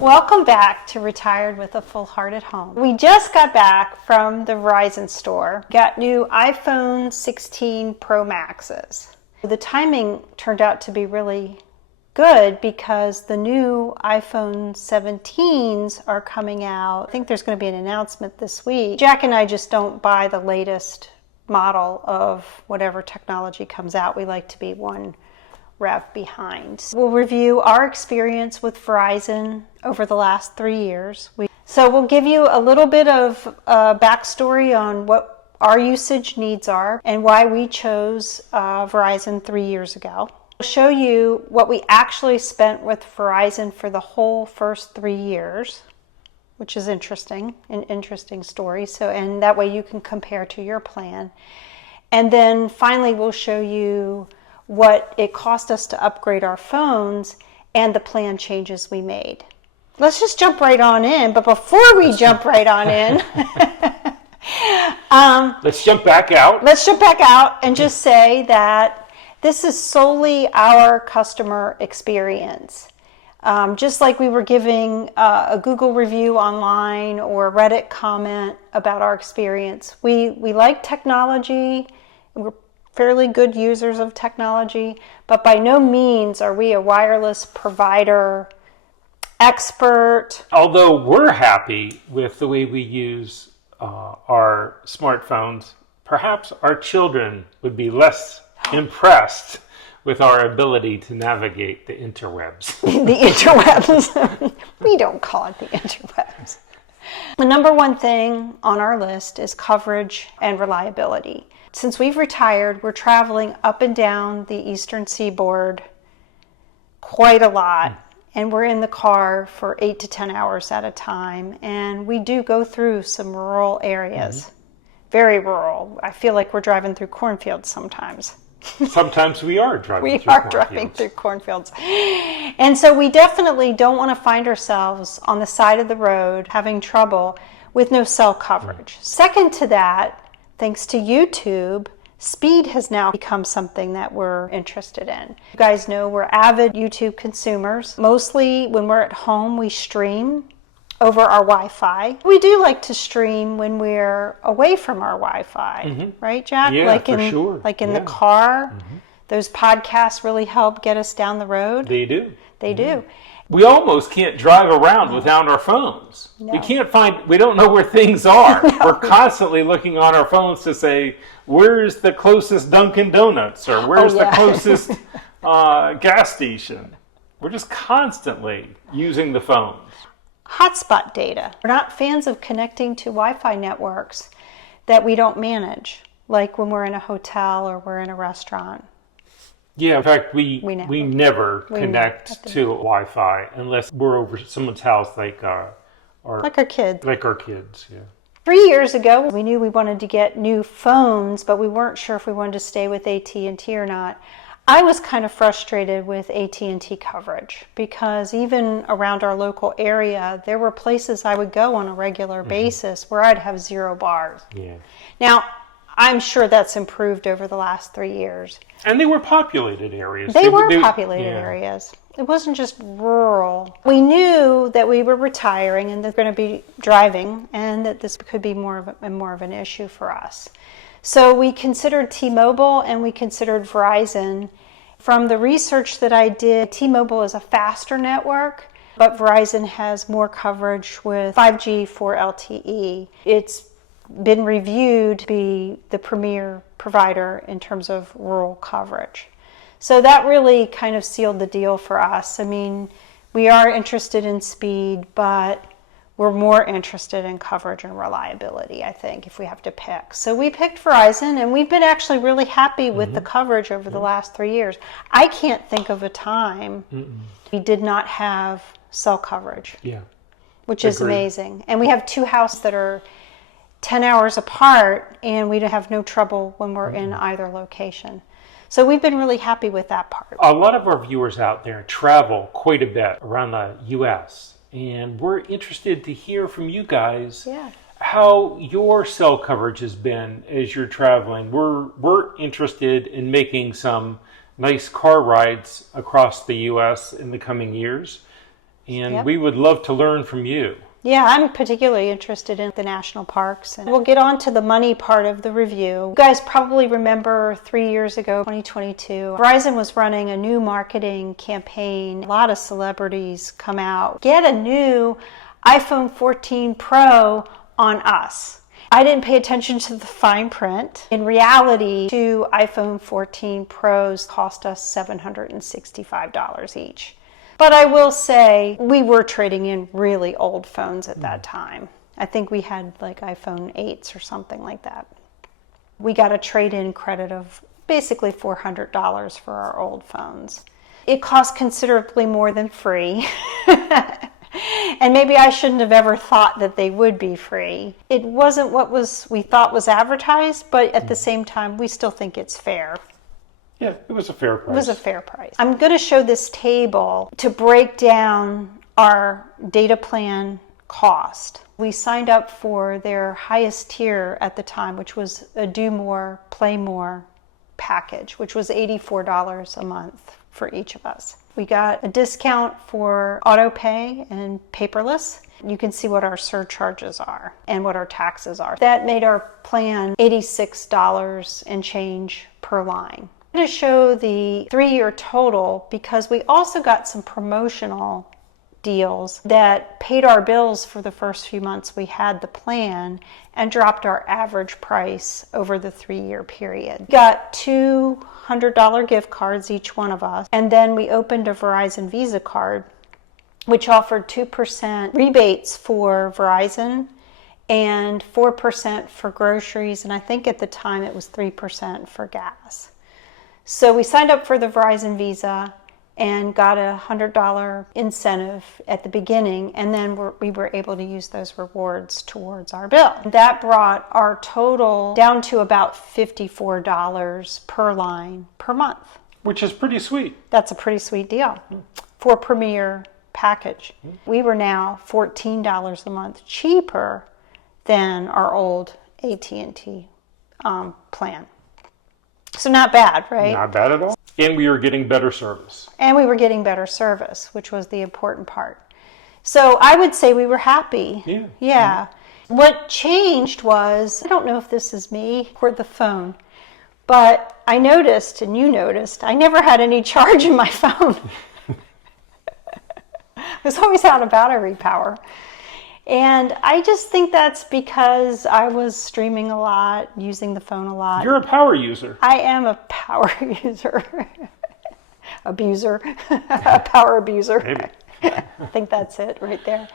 Welcome back to Retired with a Full Heart at Home. We just got back from the Verizon store, got new iPhone 16 Pro Maxes. The timing turned out to be really good because the new iPhone 17s are coming out. I think there's going to be an announcement this week. Jack and I just don't buy the latest model of whatever technology comes out. We like to be one rev behind. We'll review our experience with Verizon over the last 3 years. So we'll give you a little bit of backstory on what our usage needs are and why we chose Verizon 3 years ago. We'll show you what we actually spent with Verizon for the whole first 3 years, which is interesting, an interesting story. And that way you can compare to your plan. And then finally we'll show you what it cost us to upgrade our phones and the plan changes we made. Let's just jump right on in. But before we jump right on in, let's jump back out. Let's jump back out and just say that this is solely our customer experience. Just like we were giving a Google review online or a Reddit comment about our experience. We like technology. We're fairly good users of technology, but by no means are we a wireless provider expert. Although we're happy with the way we use our smartphones, perhaps our children would be less impressed with our ability to navigate the interwebs. The interwebs. We don't call it the interwebs. The number one thing on our list is coverage and reliability. Since we've retired, we're traveling up and down the eastern seaboard quite a lot, and we're in the car for 8 to 10 hours at a time, and we do go through some rural areas, very rural. I feel like we're driving through cornfields sometimes. Sometimes we are driving through cornfields. And so we definitely don't want to find ourselves on the side of the road having trouble with no cell coverage. Second to that, thanks to YouTube, speed has now become something that we're interested in. You guys know we're avid YouTube consumers. Mostly when we're at home, we stream over our Wi-Fi. We do like to stream when we're away from our Wi-Fi, right, Jack? Yeah, for sure. Like in the car. Those podcasts really help get us down the road. They do. They do. We almost can't drive around without our phones. No. We don't know where things are. We're constantly looking on our phones to say, where's the closest Dunkin' Donuts? Or where's the closest gas station? We're just constantly using the phones. Hotspot data. We're not fans of connecting to Wi-Fi networks that we don't manage, like when we're in a hotel or we're in a restaurant. Yeah, in fact, we never connect to Wi-Fi unless we're over someone's house, like our kids. Like our kids, yeah. 3 years ago, we knew we wanted to get new phones, but we weren't sure if we wanted to stay with AT&T or not. I was kind of frustrated with AT&T coverage because even around our local area, there were places I would go on a regular basis where I'd have 0 bars. Yeah. Now, I'm sure that's improved over the last 3 years. And they were populated areas. They were populated areas. It wasn't just rural. We knew that we were retiring and they're going to be driving and that this could be more of an issue for us. So we considered T-Mobile and we considered Verizon. From the research that I did, T-Mobile is a faster network, but Verizon has more coverage with 5G for LTE. It's been reviewed to be the premier provider in terms of rural coverage. So that really kind of sealed the deal for us. I mean, we are interested in speed, but we're more interested in coverage and reliability, I think, if we have to pick. So we picked Verizon, and we've been actually really happy with the coverage over the last 3 years. I can't think of a time we did not have cell coverage, which is amazing. And we have 2 houses that are 10 hours apart, and we have no trouble when we're in either location. So we've been really happy with that part. A lot of our viewers out there travel quite a bit around the U.S., and we're interested to hear from you guys how your cell coverage has been as you're traveling. We're interested in making some nice car rides across the U.S. in the coming years. And Yep. we would love to learn from you. Yeah, I'm particularly interested in the national parks. And we'll get on to the money part of the review. You guys probably remember 3 years ago, 2022, Verizon was running a new marketing campaign. A lot of celebrities come out, get a new iPhone 14 Pro on us. I didn't pay attention to the fine print. In reality, 2 iPhone 14 Pros cost us $765 each. But I will say we were trading in really old phones at that time. I think we had like iPhone 8s or something like that. We got a trade-in credit of basically $400 for our old phones. It cost considerably more than free. And maybe I shouldn't have ever thought that they would be free. It wasn't what we thought was advertised, but at the same time, we still think it's fair. Yeah, it was a fair price. It was a fair price. I'm going to show this table to break down our data plan cost. We signed up for their highest tier at the time, which was a Do More, Play More package, which was $84 a month for each of us. We got a discount for auto pay and paperless. You can see what our surcharges are and what our taxes are. That made our plan $86 and change per line. I'm going to show the 3-year total because we also got some promotional deals that paid our bills for the first few months we had the plan and dropped our average price over the 3-year period. We got $200 gift cards, each one of us, and then we opened a Verizon Visa card, which offered 2% rebates for Verizon and 4% for groceries, and I think at the time it was 3% for gas. So we signed up for the Verizon Visa and got a $100 incentive at the beginning, and then we were able to use those rewards towards our bill. That brought our total down to about $54 per line per month. Which is pretty sweet. That's a pretty sweet deal for Premier package. We were now $14 a month cheaper than our old AT&T plan. So not bad, right? Not bad at all. And we were getting better service. And we were getting better service, which was the important part. So I would say we were happy. Yeah. What changed was, I don't know if this is me or the phone, but I noticed, and you noticed, I never had any charge in my phone. It was always out of battery power. And I just think that's because I was streaming a lot, using the phone a lot. You're a power user. I am a power user. Abuser. A power abuser. Maybe. I think that's it right there.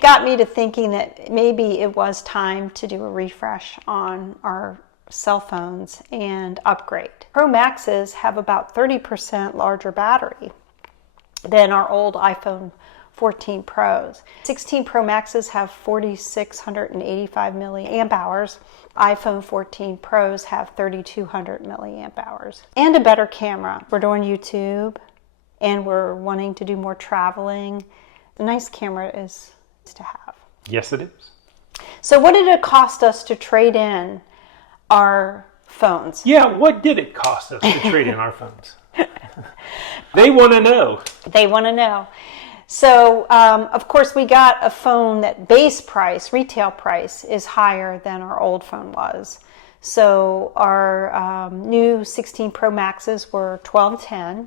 Got me to thinking that maybe it was time to do a refresh on our cell phones and upgrade. Pro Maxes have about 30% larger battery than our old iPhone 14 Pros. 16 Pro Maxes have 4,685 milliamp hours. iPhone 14 Pros have 3,200 milliamp hours. And a better camera. We're doing YouTube and we're wanting to do more traveling. A nice camera is to have. Yes, it is. So what did it cost us to trade in our phones? Yeah, what did it cost us to trade in our phones? They want to know. They want to know. So, of course, we got a phone that base price, retail price, is higher than our old phone was. So our new 16 Pro Maxes were $1,210.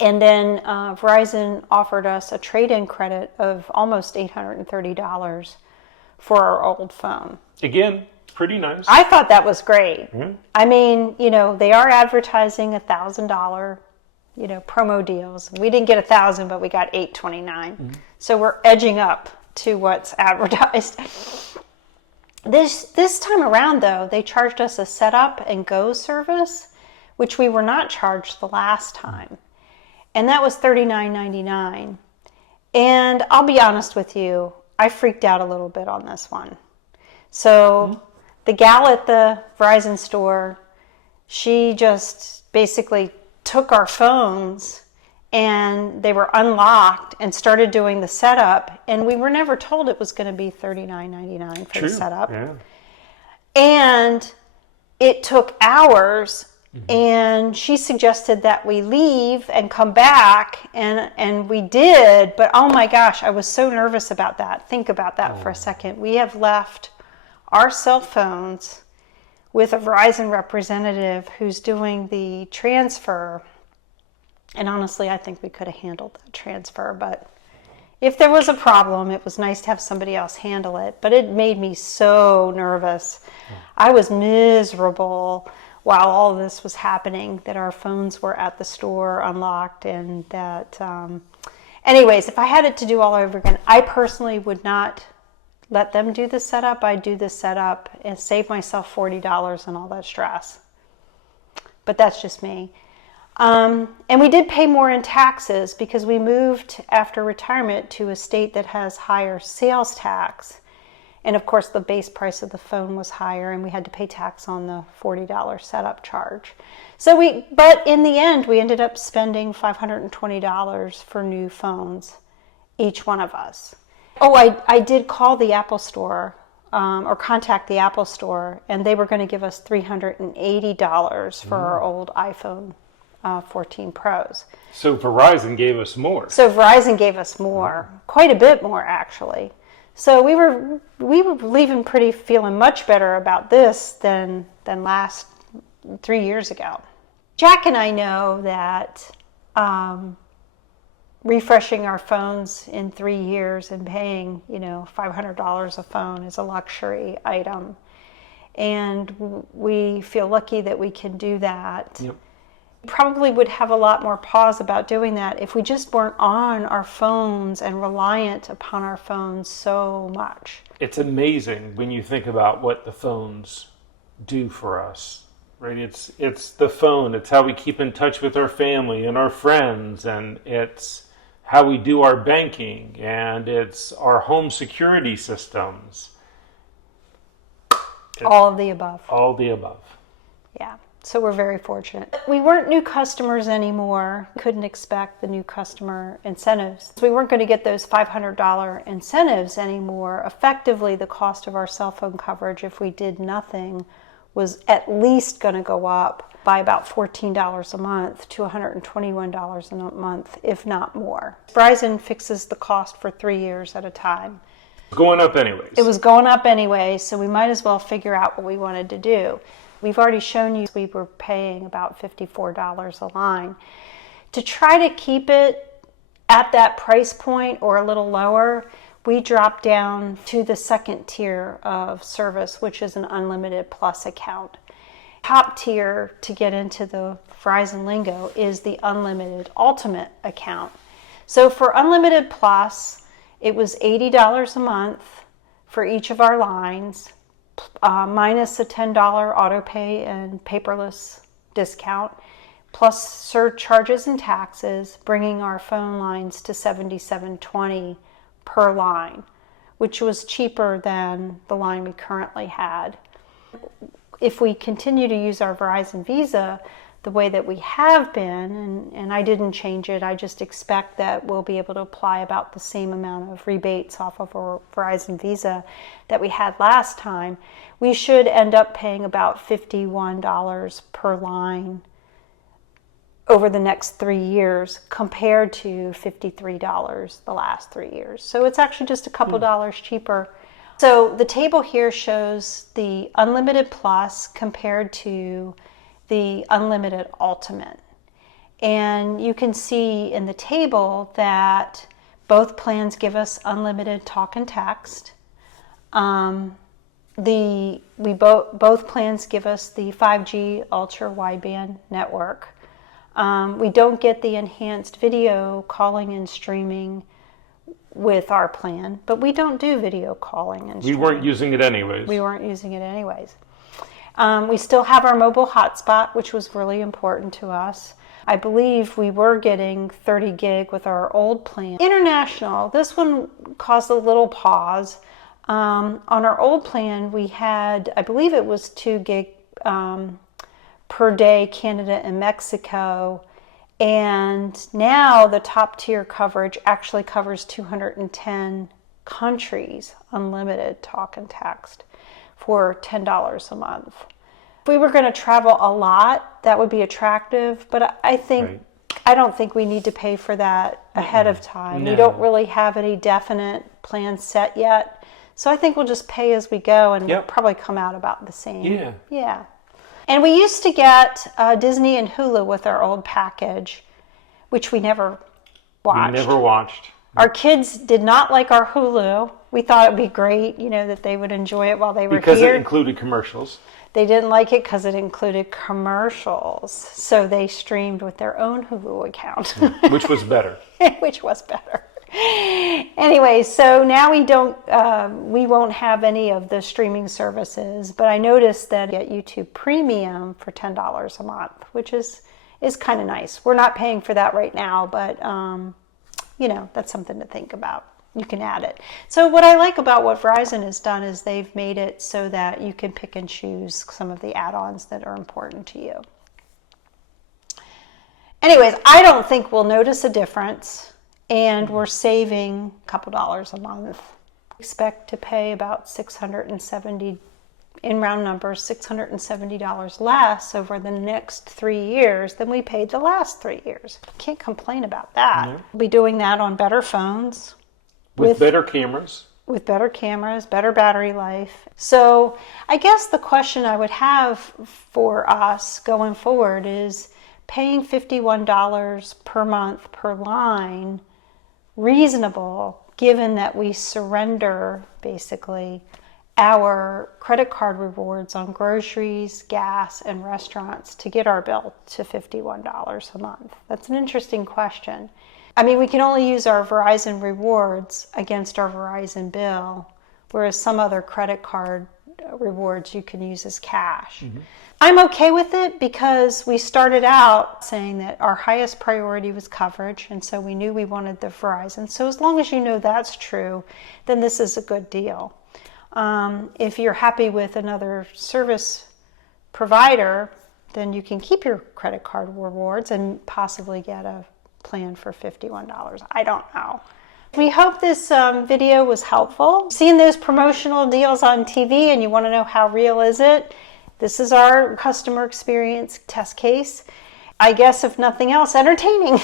And then Verizon offered us a trade-in credit of almost $830 for our old phone. Again, pretty nice. I thought that was great. I mean, they are advertising $1,000 promo deals. We didn't get 1,000, but we got $829. So we're edging up to what's advertised. This time around, though, they charged us a setup and go service, which we were not charged the last time. And that was $39.99. And I'll be honest with you, I freaked out a little bit on this one. So the gal at the Verizon store, she just basically took our phones and they were unlocked and started doing the setup, and we were never told it was going to be $39.99 for the setup. Yeah. And it took hours And she suggested that we leave and come back, and we did, but oh my gosh, I was so nervous about that. Think about that for a second. We have left our cell phones with a Verizon representative who's doing the transfer, and honestly, I think we could have handled that transfer, but if there was a problem, it was nice to have somebody else handle it, but it made me so nervous. I was miserable while all of this was happening, that our phones were at the store unlocked, and that, anyways, if I had it to do all over again, I personally would not let them do the setup. I'd do the setup and save myself $40 and all that stress. But that's just me. And we did pay more in taxes because we moved after retirement to a state that has higher sales tax. And of course, the base price of the phone was higher, and we had to pay tax on the $40 setup charge. But in the end, we ended up spending $520 for new phones, each one of us. Oh, I did call the Apple Store, or contact the Apple Store, and they were going to give us $380 for our old iPhone 14 Pros. So Verizon gave us more. Quite a bit more, actually. So we were leaving feeling much better about this than last 3 years ago. Jack and I know that refreshing our phones in 3 years and paying, $500 a phone is a luxury item, and we feel lucky that we can do that. Yep. Probably would have a lot more pause about doing that if we just weren't on our phones and reliant upon our phones so much. It's amazing when you think about what the phones do for us, right? It's the phone. It's how we keep in touch with our family and our friends, and it's how we do our banking, and it's our home security systems. All of the above. All the above. Yeah. So we're very fortunate. We weren't new customers anymore. Couldn't expect the new customer incentives. So we weren't going to get those $500 incentives anymore. Effectively, the cost of our cell phone coverage, if we did nothing, was at least going to go up by about $14 a month to $121 a month, if not more. Verizon fixes the cost for 3 years at a time. Going up anyways. It was going up anyway, so we might as well figure out what we wanted to do. We've already shown you we were paying about $54 a line. To try to keep it at that price point or a little lower, we dropped down to the second tier of service, which is an Unlimited Plus account. Top tier, to get into the Verizon lingo, is the Unlimited Ultimate account. So for Unlimited Plus, it was $80 a month for each of our lines, minus a $10 auto pay and paperless discount, plus surcharges and taxes, bringing our phone lines to $77.20 per line, which was cheaper than the line we currently had. If we continue to use our Verizon Visa the way that we have been, and I didn't change it, I just expect that we'll be able to apply about the same amount of rebates off of our Verizon Visa that we had last time, we should end up paying about $51 per line over the next 3 years compared to $53 the last 3 years. So it's actually just a couple dollars cheaper. So the table here shows the Unlimited Plus compared to the Unlimited Ultimate. And you can see in the table that both plans give us unlimited talk and text. Both plans give us the 5G ultra wideband network. We don't get the enhanced video calling and streaming with our plan, but we don't do video calling and streaming. We weren't using it anyways. We still have our mobile hotspot, which was really important to us. I believe we were getting 30 gig with our old plan. International, this one caused a little pause. On our old plan, we had, I believe it was 2 gig per day, Canada and Mexico. And now the top tier coverage actually covers 210 countries, unlimited talk and text, for $10 a month. If we were going to travel a lot, that would be attractive, but I think Right. I don't think we need to pay for that ahead of time. No. We don't really have any definite plans set yet. So I think we'll just pay as we go, and we'll Yep. probably come out about the same. Yeah. Yeah. And we used to get Disney and Hulu with our old package, which we never watched. We never watched. Our kids did not like our Hulu. We thought it'd be great, that they would enjoy it while they were Because here. it included commercials. They didn't like it because it included commercials. So they streamed with their own Hulu account. Which was better. Which was better. Anyway, so now we won't have any of the streaming services, but I noticed that you get YouTube Premium for $10 a month, which is kind of nice. We're not paying for that right now, but that's something to think about. You can add it. So what I like about what Verizon has done is they've made it so that you can pick and choose some of the add-ons that are important to you. Anyways, I don't think we'll notice a difference, and we're saving a couple dollars a month. Expect to pay about $670, in round numbers, $670 less over the next 3 years than we paid the last 3 years. Can't complain about that. No. We'll be doing that on better phones. With better cameras. With better cameras, better battery life. So I guess the question I would have for us going forward is paying $51 per month per line reasonable, given that we surrender basically our credit card rewards on groceries, gas, and restaurants to get our bill to $51 a month? That's an interesting question. I mean, we can only use our Verizon rewards against our Verizon bill, whereas some other credit card rewards you can use as cash. Mm-hmm. I'm okay with it because we started out saying that our highest priority was coverage, and so we knew we wanted the Verizon. So as long as you know that's true, then this is a good deal. If you're happy with another service provider, then you can keep your credit card rewards and possibly get a plan for $51. I don't know. We hope this video was helpful. Seeing those promotional deals on TV and you want to know how real is it, this is our customer experience test case. I guess if nothing else, entertaining.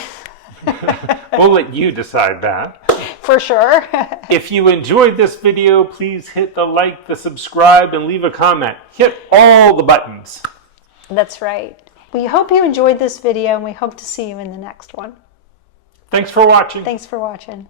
We'll let you decide that. For sure. If you enjoyed this video, please hit the like, the subscribe, and leave a comment. Hit all the buttons. That's right. We hope you enjoyed this video, and we hope to see you in the next one. Thanks for watching. Thanks for watching.